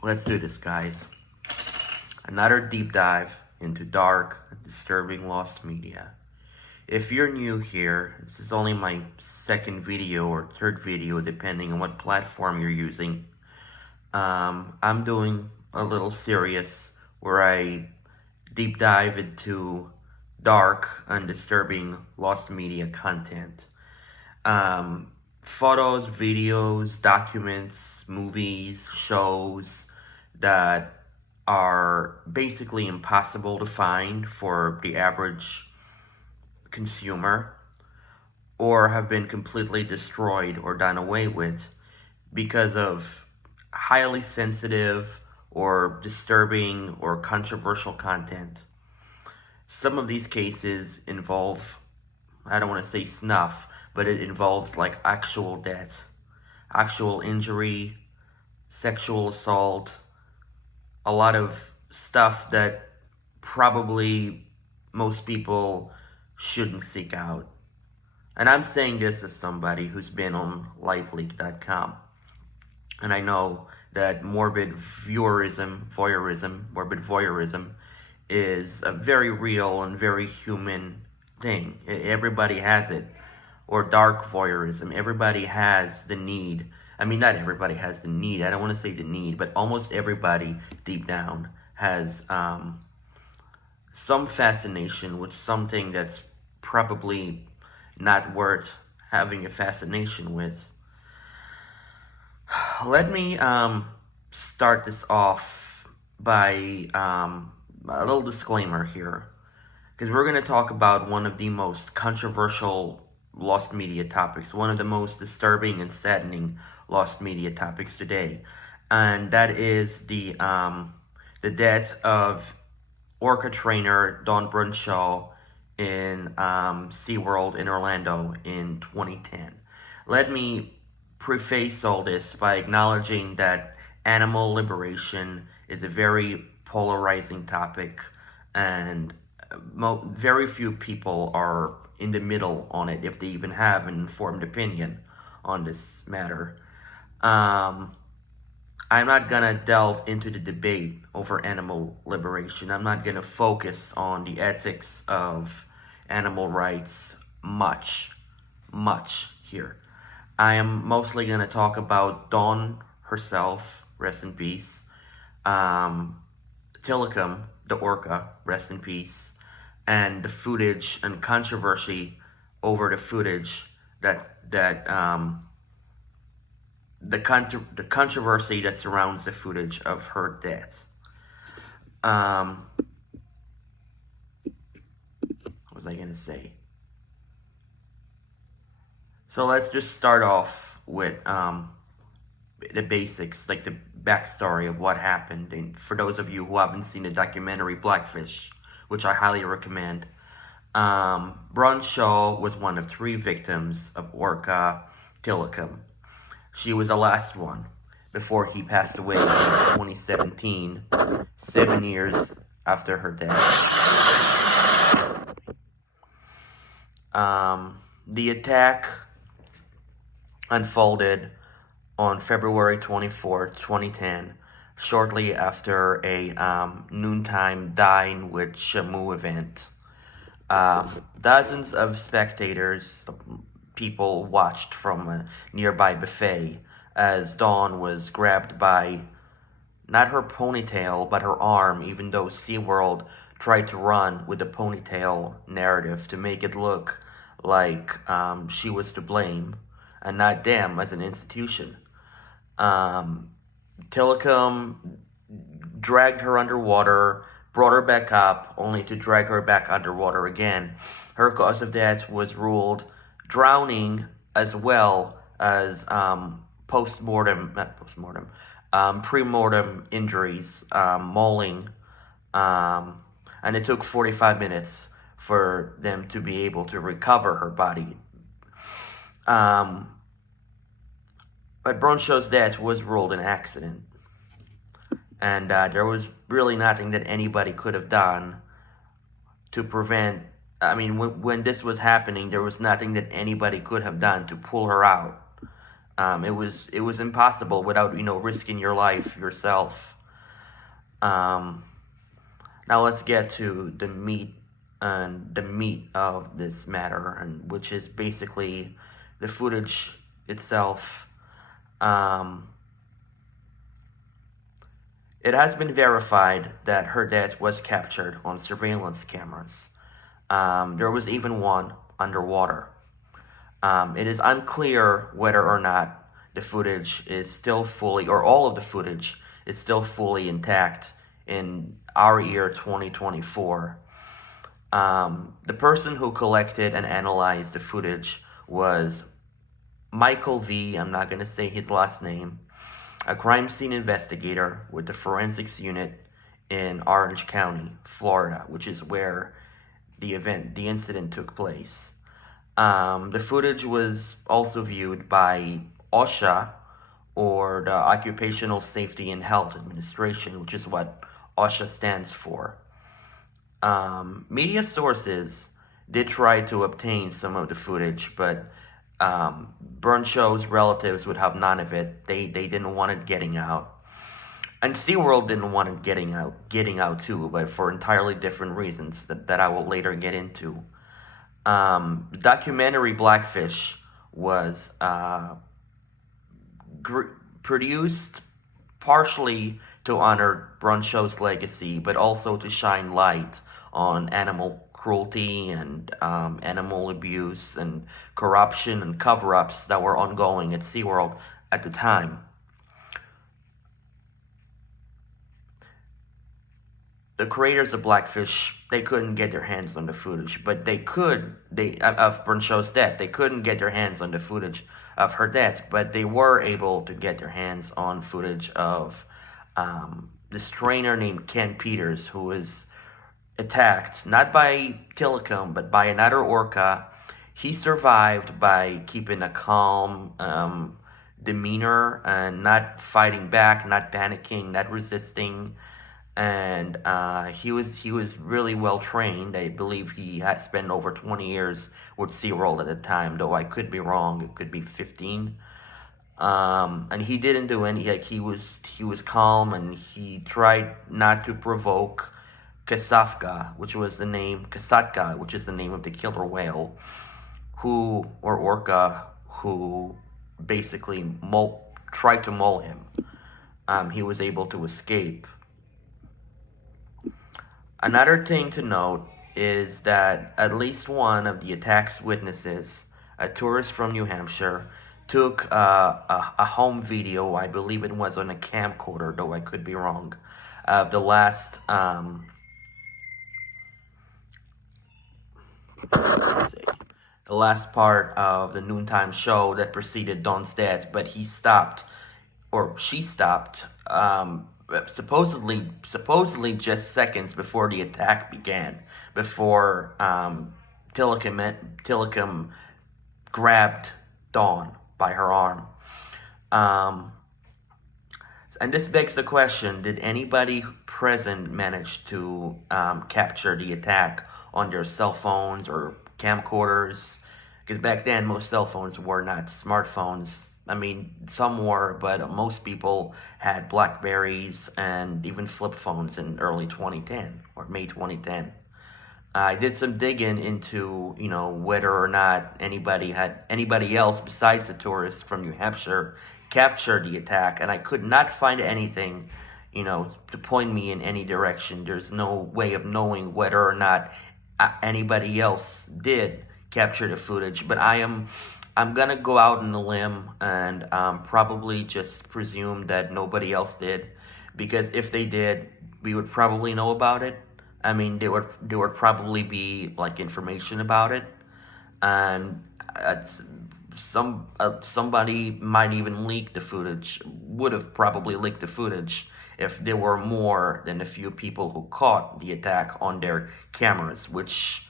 Let's do this, guys. Another deep dive into dark and disturbing lost media. If you're new here, this is only my second video or third video, depending on what platform you're using. I'm doing a little series where I deep dive into dark and disturbing lost media content. Photos, videos, documents, movies, shows that are basically impossible to find for the average consumer, or have been completely destroyed or done away with because of highly sensitive or disturbing or controversial content. Some of these cases involve, I don't want to say snuff, but it involves like actual death, actual injury, sexual assault, a lot of stuff that probably most people shouldn't seek out. And I'm saying this as somebody who's been on liveleak.com. And I know that morbid voyeurism is a very real and very human thing. Everybody has it. Or dark voyeurism. Everybody has the need. I mean, not everybody has the need. I don't want to say the need, but almost everybody deep down has some fascination with something that's probably not worth having a fascination with. Let me start this off by a little disclaimer here, because we're going to talk about one of the most controversial lost media topics, one of the most disturbing and saddening lost media topics today, and that is the death of orca trainer Dawn Brunshaw in SeaWorld in Orlando in 2010. Let me preface all this by acknowledging that animal liberation is a very polarizing topic, and very few people are in the middle on it, if they even have an informed opinion on this matter. I'm not gonna delve into the debate over animal liberation. I'm not gonna focus on the ethics of animal rights much here. I am mostly gonna talk about Dawn herself, rest in peace. Tilikum, the orca, rest in peace. And the footage and controversy over the footage the controversy that surrounds the footage of her death. What was I gonna say? So let's just start off with the basics, like the backstory of what happened. And for those of you who haven't seen the documentary Blackfish, which I highly recommend, Brunshaw was one of 3 victims of orca Tilikum. She was the last one before he passed away in 2017, 7 years after her death. The attack unfolded on February 24, 2010, shortly after a noontime Dine with Shamu event. Dozens of spectators, people, watched from a nearby buffet as Dawn was grabbed by not her ponytail, but her arm, even though SeaWorld tried to run with the ponytail narrative to make it look like she was to blame and not them as an institution. Tilikum dragged her underwater, brought her back up, only to drag her back underwater again. Her cause of death was ruled drowning, as well as pre-mortem injuries, mauling, and it took 45 minutes for them to be able to recover her body. But Brunshaw's death was ruled an accident. And there was really nothing that anybody could have done to prevent. I mean, when this was happening, there was nothing that anybody could have done to pull her out. It was impossible without risking your life yourself. Um, Now let's get to the meat of this matter, and which is basically the footage itself. Um, it has been verified that her death was captured on surveillance cameras. There was even one underwater. It is unclear whether or not the footage is still fully, or all of the footage is still fully intact in our year 2024. The person who collected and analyzed the footage was Michael V. I'm not going to say his last name, a crime scene investigator with the forensics unit in Orange County, Florida, which is where the incident took place. The footage was also viewed by OSHA, or the Occupational Safety and Health Administration, which is what OSHA stands for. Media sources did try to obtain some of the footage, but Burnshow's relatives would have none of it. They didn't want it getting out. And SeaWorld didn't want it getting out too, but for entirely different reasons that I will later get into. The documentary Blackfish was produced partially to honor Brunshow's legacy, but also to shine light on animal cruelty and animal abuse and corruption and cover-ups that were ongoing at SeaWorld at the time. The creators of Blackfish, they couldn't get their hands on the footage, but of Burnshow's death. They couldn't get their hands on the footage of her death, but they were able to get their hands on footage of this trainer named Ken Peters, who was attacked, not by Tilikum, but by another orca. He survived by keeping a calm demeanor and not fighting back, not panicking, not resisting. And he was really well trained. I believe he had spent over 20 years with SeaWorld at the time, though I could be wrong. It could be 15. And he didn't do any. Like he was calm, and he tried not to provoke Kasatka, which is the name of the killer whale, orca, who basically tried to maul him. He was able to escape. Another thing to note is that at least one of the attack's witnesses, a tourist from New Hampshire, took a home video. I believe it was on a camcorder, though I could be wrong, of the last the last part of the noontime show that preceded Dawn's death, but he stopped, or she stopped, supposedly just seconds before the attack began, before Tilikum grabbed Dawn by her arm. And this begs the question, did anybody present manage to capture the attack on their cell phones or camcorders? Because back then, most cell phones were not smartphones. I mean, some were, but most people had Blackberries and even flip phones in early 2010 or May 2010. I did some digging into, whether or not anybody else besides the tourists from New Hampshire captured the attack, and I could not find anything, to point me in any direction. There's no way of knowing whether or not anybody else did capture the footage, but I'm gonna go out on a limb and probably just presume that nobody else did, because if they did, we would probably know about it. I mean, there would probably be like information about it, and somebody might even leak the footage. Would have probably leaked the footage if there were more than a few people who caught the attack on their cameras. Which,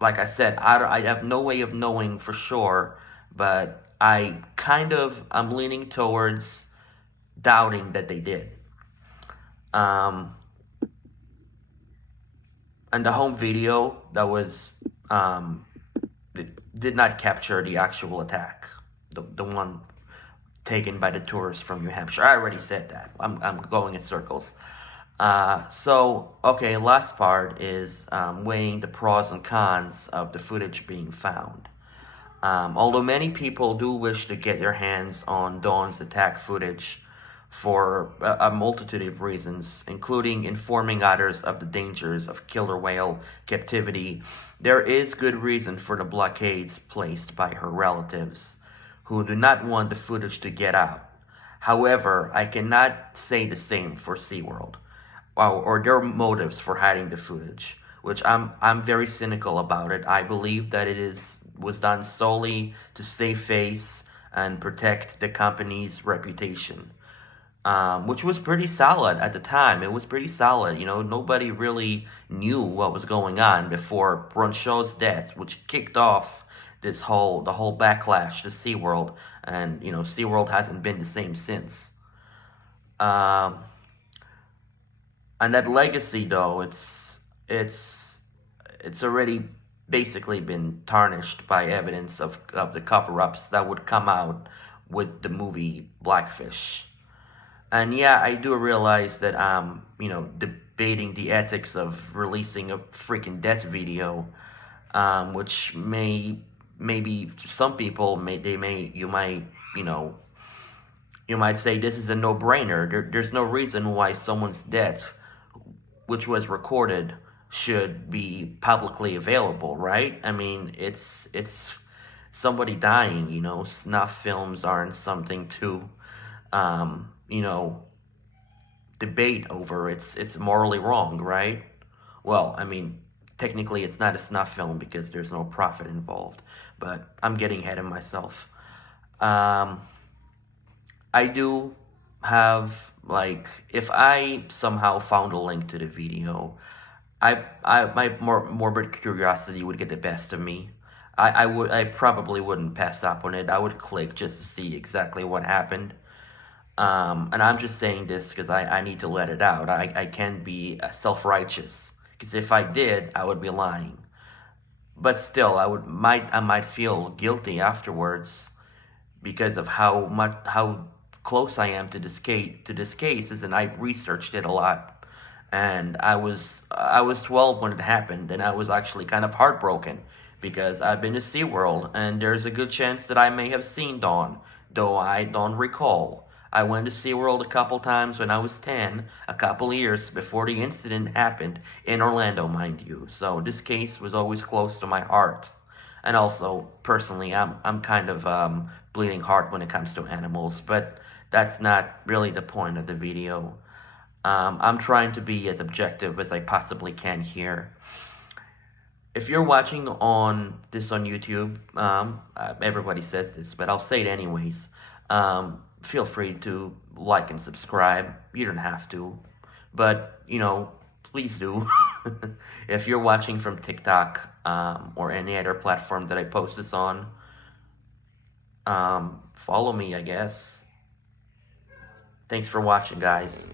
like I said, I have no way of knowing for sure, but I'm leaning towards doubting that they did. And the home video that was it did not capture the actual attack, the one taken by the tourists from New Hampshire. I already said that. I'm going in circles. Okay, last part is weighing the pros and cons of the footage being found. Although many people do wish to get their hands on Dawn's attack footage for a multitude of reasons, including informing others of the dangers of killer whale captivity, there is good reason for the blockades placed by her relatives, who do not want the footage to get out. However, I cannot say the same for SeaWorld, or their motives for hiding the footage, which I'm very cynical about it. I believe that was done solely to save face and protect the company's reputation, which was pretty solid at the time. It was pretty solid. Nobody really knew what was going on before Bronchot's death, which kicked off the whole backlash to SeaWorld, and SeaWorld hasn't been the same since. And that legacy, though, it's already basically been tarnished by evidence of the cover-ups that would come out with the movie Blackfish. And yeah, I do realize that debating the ethics of releasing a freaking death video, which maybe some people you might say this is a no-brainer. There's no reason why someone's death, which was recorded, should be publicly available, right? I mean, it's somebody dying. Snuff films aren't something to debate over. It's morally wrong, right? Well, I mean, technically it's not a snuff film because there's no profit involved, but I'm getting ahead of myself. I do have, if I somehow found a link to the video, my morbid curiosity would get the best of me. I probably wouldn't pass up on it. I would click just to see exactly what happened. And I'm just saying this because I need to let it out. I can't be self-righteous, because if I did, I would be lying. But still, I might feel guilty afterwards because of how close I am to this case, and I researched it a lot. And I was 12 when it happened, and I was actually kind of heartbroken because I've been to SeaWorld, and there's a good chance that I may have seen Dawn, though I don't recall. I went to SeaWorld a couple times when I was 10, a couple years before the incident happened, in Orlando, mind you. So this case was always close to my heart. And also, personally, I'm kind of bleeding heart when it comes to animals, but that's not really the point of the video. I'm trying to be as objective as I possibly can here. If you're watching on YouTube, everybody says this, but I'll say it anyways. Feel free to like and subscribe. You don't have to, but please do. If you're watching from TikTok or any other platform that I post this on, follow me, I guess. Thanks for watching, guys.